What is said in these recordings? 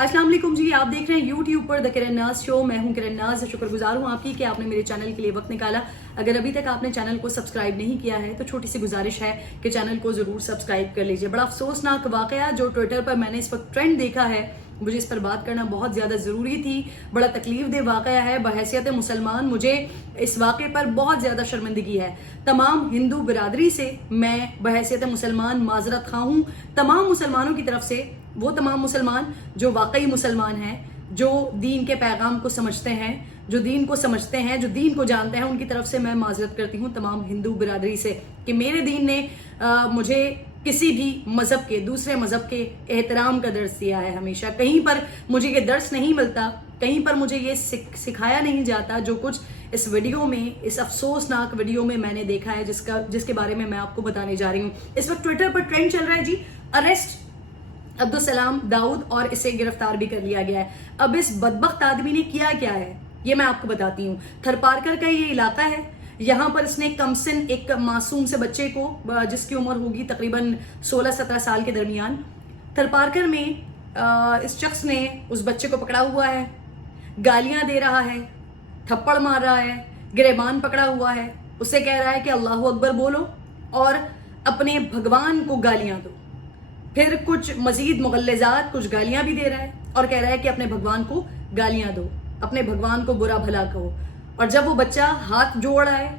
अस्सलाम वालेकुम जी, आप देख रहे हैं यूट्यूब पर द किरण नाज शो। मैं हूं किरण नाज। शुक्रगुजार हूं आपकी कि आपने मेरे चैनल के लिए वक्त निकाला। अगर अभी तक आपने चैनल को सब्सक्राइब नहीं किया है तो छोटी सी गुजारिश है कि चैनल को जरूर सब्सक्राइब कर लीजिए। बड़ा अफसोसनाक वाकया जो ट्विटर पर मैंने इस वक्त ट्रेंड देखा है, मुझे इस पर बात करना बहुत ज़्यादा ज़रूरी थी। बड़ा तकलीफ दे वाकया है। बहैसियत मुसलमान मुझे इस वाक़े पर बहुत ज़्यादा शर्मिंदगी है। तमाम हिंदू बिरादरी से मैं बहैसियत मुसलमान माजरत खा हूँ। तमाम मुसलमानों की तरफ से, वो तमाम मुसलमान जो वाकई मुसलमान हैं, जो दीन के पैगाम को समझते हैं, जो दीन को समझते हैं, जो दीन को जानते हैं, उनकी तरफ से मैं माजरत करती हूँ तमाम हिंदू बिरादरी से कि मेरे दीन ने मुझे किसी भी मज़हब के, दूसरे मज़हब के एहतराम का दर्स दिया है। हमेशा कहीं पर मुझे ये दर्स नहीं मिलता, कहीं पर मुझे ये सिखाया नहीं जाता जो कुछ इस वीडियो में, इस अफसोसनाक वीडियो में मैंने देखा है, जिसके बारे में मैं आपको बताने जा रही हूँ। इस वक्त ट्विटर पर ट्रेंड चल रहा है जी, अरेस्ट अब्दुल सलाम दाऊद, और इसे गिरफ्तार भी कर लिया गया है। अब इस बदबख्त आदमी ने किया क्या है ये मैं आपको बताती हूँ। थरपारकर का ये इलाका है, यहाँ पर इसने कमसिन एक मासूम से बच्चे को, जिसकी उम्र होगी तकरीबन 16-17 साल के दरमियान, थरपारकर में इस शख्स ने उस बच्चे को पकड़ा हुआ है, गालियां दे रहा है, थप्पड़ मार रहा है, गिरेबान पकड़ा हुआ है, उससे कह रहा है कि अल्लाहू अकबर बोलो और अपने भगवान को गालियां दो। फिर कुछ मजीद मुगल्लज़ात, कुछ गालियां भी दे रहा है और कह रहा है कि अपने भगवान को गालियां दो, अपने भगवान को बुरा भला कहो। और जब वो बच्चा हाथ जोड़ रहा है,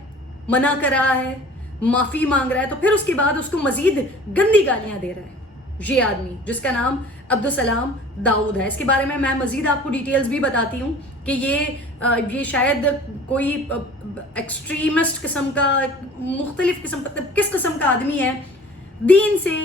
मना कर रहा है, माफी मांग रहा है, तो फिर उसके बाद उसको मजीद गंदी गालियां दे रहा है ये आदमी, जिसका नाम अब्दुल सलाम दाऊद है। इसके बारे में मैं मजीद आपको डिटेल्स भी बताती हूँ कि ये शायद कोई एक्सट्रीमिस्ट किस्म का, मुख्तलिफ किस्म, किस किस्म का आदमी है। दीन से,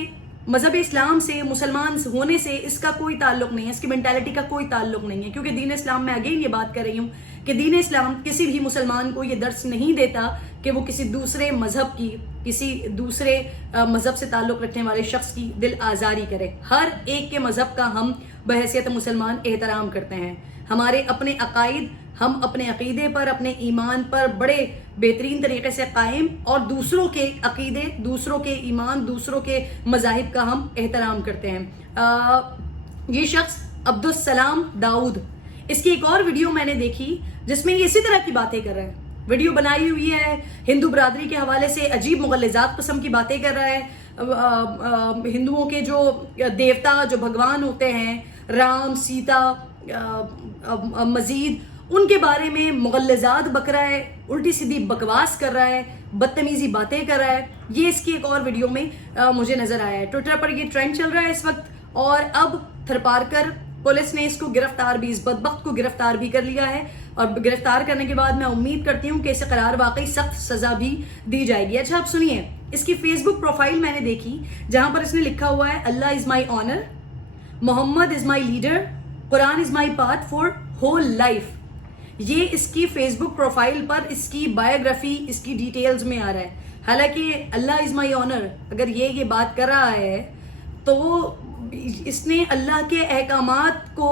मजहब इस्लाम से, मुसलमान होने से इसका कोई ताल्लुक नहीं है, इसकी मेंटालिटी का कोई ताल्लुक नहीं है। क्योंकि दीन इस्लाम में अगेन ये बात कर रही हूँ कि दीन इस्लाम किसी भी मुसलमान को ये दर्स नहीं देता कि वो किसी दूसरे मजहब की, किसी दूसरे मजहब से ताल्लुक रखने वाले शख्स की दिल आज़ारी करे। हर एक के मजहब का हम बहैसियत मुसलमान एहतराम करते हैं। हमारे अपने अकायद, हम अपने अकीदे पर, अपने ईमान पर बड़े बेहतरीन तरीके से कायम, और दूसरों के अकीदे, दूसरों के ईमान, दूसरों के मज़ाहिब का हम एहतराम करते हैं। ये शख्स अब्दुल सलाम दाऊद, इसकी एक और वीडियो मैंने देखी जिसमें ये इसी तरह की बातें कर रहा है। वीडियो बनाई हुई है, हिंदू बरादरी के हवाले से अजीब मुगल्लज़ात किस्म की बातें कर रहा है। हिंदुओं के जो देवता, जो भगवान होते हैं, राम, सीता, मजीद उनके बारे में मुगल्लज़ात बक रहा है, उल्टी सीधी बकवास कर रहा है, बदतमीजी बातें कर रहा है। ये इसकी एक और वीडियो में मुझे नजर आया है। ट्विटर पर ये ट्रेंड चल रहा है इस वक्त, और अब थरपारकर पुलिस ने इसको गिरफ्तार भी, इस बदबख्त को गिरफ्तार भी कर लिया है। और गिरफ्तार करने के बाद मैं उम्मीद करती हूँ कि इसे करार वाकई सख्त सजा भी दी जाएगी। अच्छा, आप सुनिए, इसकी फेसबुक प्रोफाइल मैंने देखी जहां पर इसने लिखा हुआ है, Allah is my honour, Mohammed is my leader, Quran is my path for whole life. ये इसकी फेसबुक प्रोफाइल पर इसकी बायोग्राफी, इसकी डिटेल्स में आ रहा है। हालांकि अल्लाह इज माई ऑनर, अगर ये बात कर रहा है तो इसने अल्लाह के अहकामात को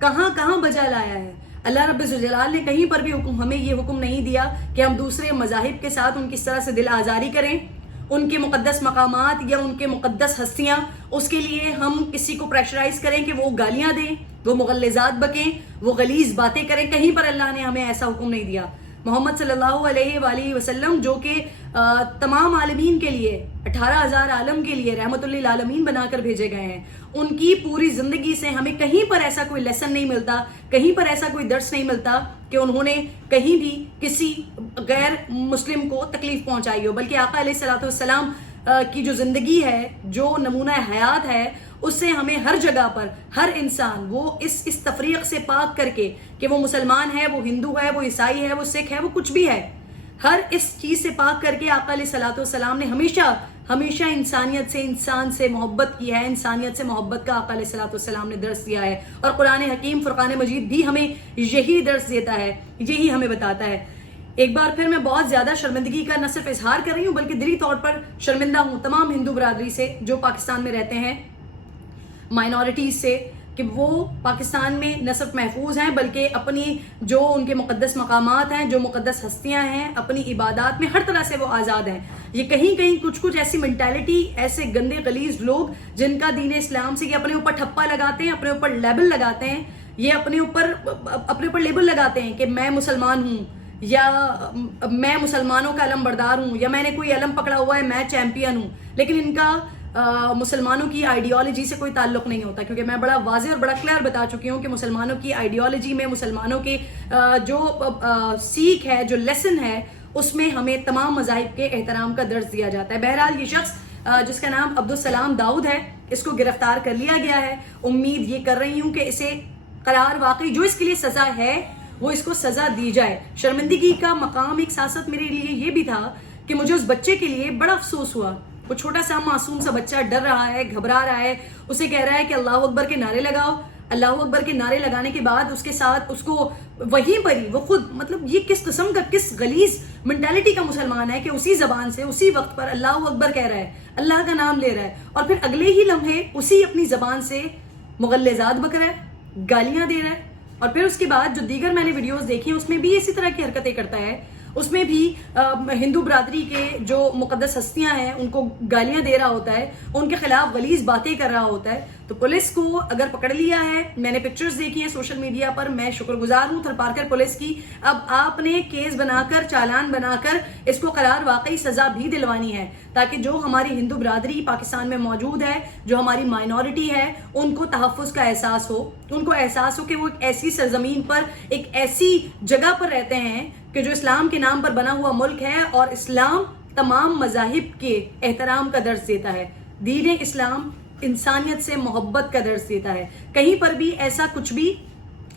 कहां कहां बजा लाया है। अल्लाह रब्बुल जलाल ने कहीं पर भी हमें ये हुक्म नहीं दिया कि हम दूसरे मज़ाहिब के साथ उनकी इस तरह से दिल आज़ारी करें, उनके मुक़द्दस मकामात या उनके मुक़द्दस हस्तियाँ, उसके लिए हम किसी को प्रेशराइज करें कि वो गालियाँ दें, वो मुगल्लज़ात बकें, वो गलीज़ बातें करें। कहीं पर अल्लाह ने हमें ऐसा हुक्म नहीं दिया। मोहम्मद सल्लल्लाहु अलैहि वसल्लम, जो कि तमाम आलमीन के लिए, 18,000 आलम के लिए रहमतुल लिल आलमीन बनाकर भेजे गए हैं, उनकी पूरी जिंदगी से हमें कहीं पर ऐसा कोई लेसन नहीं मिलता, कहीं पर ऐसा कोई दर्स नहीं मिलता कि उन्होंने कहीं भी किसी गैर मुस्लिम को तकलीफ पहुंचाई हो। बल्कि आका अलैहिस्सलातु वस्सलाम की जो जिंदगी है, जो नमूना हयात है, उससे हमें हर जगह पर हर इंसान वो इस तफरीक से पाक करके कि वो मुसलमान है, वो हिंदू है, वो ईसाई है, वो सिख है, वो कुछ भी है, हर इस चीज से पाक करके आका अलैहिस्सलातु वस्सलाम ने हमेशा इंसानियत से, इंसान से मोहब्बत की है। इंसानियत से मोहब्बत का आका अलैहिस्सलातु वस्सलाम ने दर्स दिया है, और कुरान हकीम, फुरकान मजीद भी हमें यही दर्स देता है, यही हमें बताता है। एक बार फिर मैं बहुत ज्यादा शर्मिंदगी का न सिर्फ इजहार कर रही हूँ बल्कि दिली तौर पर शर्मिंदा हूँ तमाम हिंदू बरादरी से जो पाकिस्तान में रहते हैं, माइनॉरिटीज से, کہ وہ پاکستان میں نہ صرف محفوظ ہیں بلکہ اپنی جو ان کے مقدس مقامات ہیں، جو مقدس ہستیاں ہیں، اپنی عبادات میں ہر طرح سے وہ آزاد ہیں. یہ کہیں کہیں کچھ ایسی مینٹالٹی، ایسے گندے غلیظ لوگ جن کا دین اسلام سے کہ اپنے اوپر ٹھپا لگاتے ہیں، اپنے اوپر لیبل لگاتے ہیں، یہ اپنے اوپر لیبل لگاتے ہیں کہ میں مسلمان ہوں، یا میں مسلمانوں کا علم بردار ہوں، یا میں نے کوئی علم پکڑا ہوا ہے، میں چیمپئن ہوں. لیکن ان کا مسلمانوں کی آئیڈیالوجی سے کوئی تعلق نہیں ہوتا، کیونکہ میں بڑا واضح اور بڑا کلیئر بتا چکی ہوں کہ مسلمانوں کی آئیڈیالوجی میں، مسلمانوں کے جو سیکھ ہے، جو لیسن ہے، اس میں ہمیں تمام مذاہب کے احترام کا درس دیا جاتا ہے. بہرحال یہ شخص جس کا نام عبدالسلام داؤد ہے، اس کو گرفتار کر لیا گیا ہے. امید یہ کر رہی ہوں کہ اسے قرار واقعی جو اس کے لیے سزا ہے وہ اس کو سزا دی جائے. شرمندگی کا مقام ایک سیاست میرے لیے یہ بھی تھا کہ مجھے اس بچے کے لیے بڑا افسوس ہوا. وہ چھوٹا سا معصوم سا بچہ ڈر رہا ہے، گھبرا رہا ہے، اسے کہہ رہا ہے کہ اللہ اکبر کے نعرے لگاؤ. اللہ اکبر کے نعرے لگانے کے بعد اس کے ساتھ اس کو وہیں پر ہی وہ خود، مطلب یہ کس قسم کا، کس غلیظ مینٹالٹی کا مسلمان ہے کہ اسی زبان سے اسی وقت پر اللہ اکبر کہہ رہا ہے، اللہ کا نام لے رہا ہے، اور پھر اگلے ہی لمحے اسی اپنی زبان سے مغلظات بک رہا ہے، گالیاں دے رہا ہے. اور پھر اس کے بعد جو دیگر میں نے ویڈیوز دیکھی اس میں بھی اسی طرح کی حرکتیں کرتا ہے. اس میں بھی ہندو برادری کے جو مقدس ہستیاں ہیں ان کو گالیاں دے رہا ہوتا ہے، ان کے خلاف غلیظ باتیں کر رہا ہوتا ہے. تو پولیس کو اگر پکڑ لیا ہے، میں نے پکچرز دیکھی ہیں سوشل میڈیا پر، میں شکر گزار ہوں تھرپارکر پولیس کی. اب آپ نے کیس بنا کر، چالان بنا کر اس کو قرار واقعی سزا بھی دلوانی ہے، تاکہ جو ہماری ہندو برادری پاکستان میں موجود ہے، جو ہماری مائنورٹی ہے، ان کو تحفظ کا احساس ہو، ان کو احساس ہو کہ وہ ایک ایسی سرزمین پر، ایک ایسی جگہ پر رہتے ہیں کہ جو اسلام کے نام پر بنا ہوا ملک ہے، اور اسلام تمام مذاہب کے احترام کا درس دیتا ہے. دین اسلام انسانیت سے محبت کا درس دیتا ہے. کہیں پر بھی ایسا کچھ بھی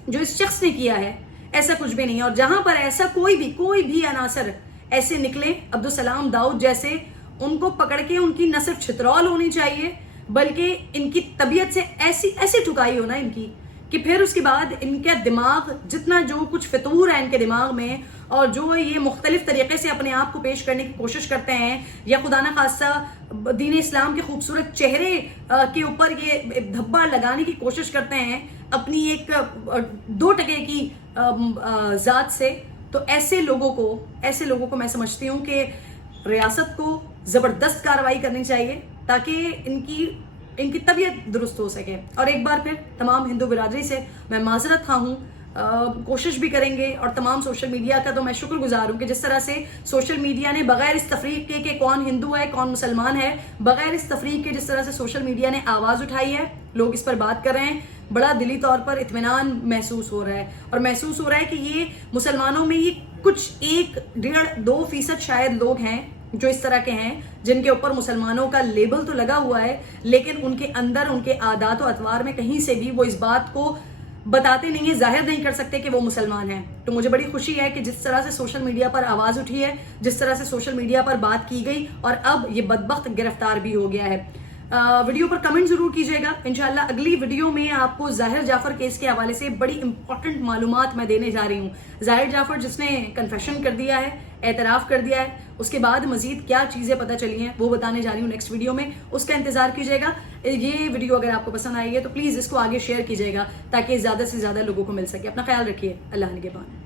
جو اس شخص نے کیا ہے ایسا کچھ بھی نہیں ہے. اور جہاں پر ایسا کوئی بھی عناصر ایسے نکلے عبدالسلام داؤد جیسے، ان کو پکڑ کے ان کی نہ صرف چھترول ہونی چاہیے بلکہ ان کی طبیعت سے ایسی ٹھکائی ہونا ان کی کہ پھر اس کے بعد ان کا دماغ جتنا جو کچھ فطور ہے ان کے دماغ میں، اور جو یہ مختلف طریقے سے اپنے آپ کو پیش کرنے کی کوشش کرتے ہیں، یا خدا نہ خاصہ دین اسلام کے خوبصورت چہرے کے اوپر یہ دھبا لگانے کی کوشش کرتے ہیں اپنی ایک 2 ٹکے کی ذات سے. تو ایسے لوگوں کو میں سمجھتی ہوں کہ ریاست کو زبردست کارروائی کرنی چاہیے تاکہ ان کی طبیعت درست ہو سکے. اور ایک بار پھر تمام ہندو برادری سے میں معذرت خواہ ہوں. کوشش بھی کریں گے، اور تمام سوشل میڈیا کا تو میں شکر گزار ہوں کہ جس طرح سے سوشل میڈیا نے بغیر اس تفریق کے کہ کون ہندو ہے کون مسلمان ہے، بغیر اس تفریق کے جس طرح سے سوشل میڈیا نے آواز اٹھائی ہے، لوگ اس پر بات کر رہے ہیں، بڑا دلی طور پر اطمینان محسوس ہو رہا ہے. اور محسوس ہو رہا ہے کہ یہ مسلمانوں میں یہ کچھ 1-1.5-2% شاید لوگ ہیں جو اس طرح کے ہیں، جن کے اوپر مسلمانوں کا لیبل تو لگا ہوا ہے، لیکن ان کے اندر، ان کے عادات و اطوار میں کہیں سے بھی وہ اس بات کو بتاتے نہیں ہیں، ظاہر نہیں کر سکتے کہ وہ مسلمان ہیں. تو مجھے بڑی خوشی ہے کہ جس طرح سے سوشل میڈیا پر آواز اٹھی ہے، جس طرح سے سوشل میڈیا پر بات کی گئی، اور اب یہ بدبخت گرفتار بھی ہو گیا ہے. ویڈیو پر کمنٹ ضرور کیجیے گا. انشاءاللہ اگلی ویڈیو میں آپ کو ظاہر جعفر کیس کے حوالے سے بڑی امپورٹنٹ معلومات میں دینے جا رہی ہوں. ظاہر جعفر جس نے کنفیشن کر دیا ہے، اعتراف کر دیا ہے، اس کے بعد مزید کیا چیزیں پتہ چلی ہیں وہ بتانے جا رہی ہوں نیکسٹ ویڈیو میں. اس کا انتظار کیجیے گا. یہ ویڈیو اگر آپ کو پسند آئی ہے تو پلیز اس کو آگے شیئر کیجیے گا تاکہ زیادہ سے زیادہ لوگوں کو مل سکے. اپنا خیال رکھیے. اللہ نگہبان.